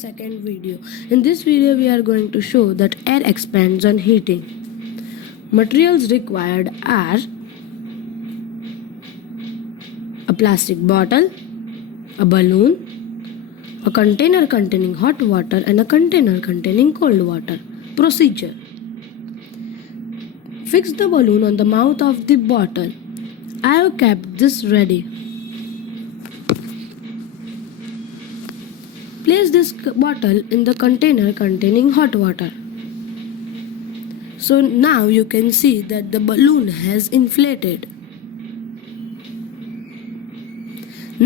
second video. In this video we are going to show that air expands on heating. Materials required are a plastic bottle, a balloon, a container containing hot water and a container containing cold water. Procedure: fix the balloon on the mouth of the bottle. I have kept this ready. Place this bottle in the container containing hot water. So now you can see that the balloon has inflated.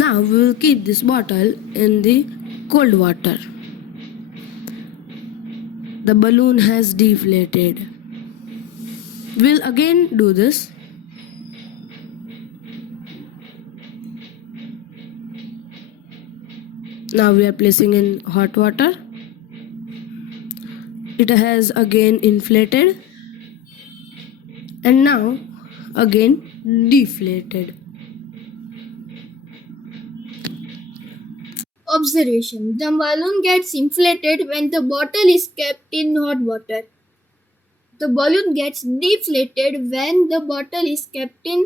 Now we will keep this bottle in the cold water. The balloon has deflated. We'll again do this. Now we are placing in hot water. It has again inflated and now again deflated. Observation: the balloon gets inflated when the bottle is kept in hot water. The balloon gets deflated when the bottle is kept in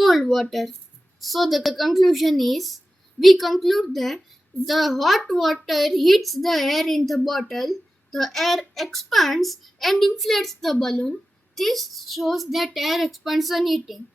cold water. So the conclusion is, we conclude that the hot water heats the air in the bottle, the air expands and inflates the balloon. This shows that air expands on heating.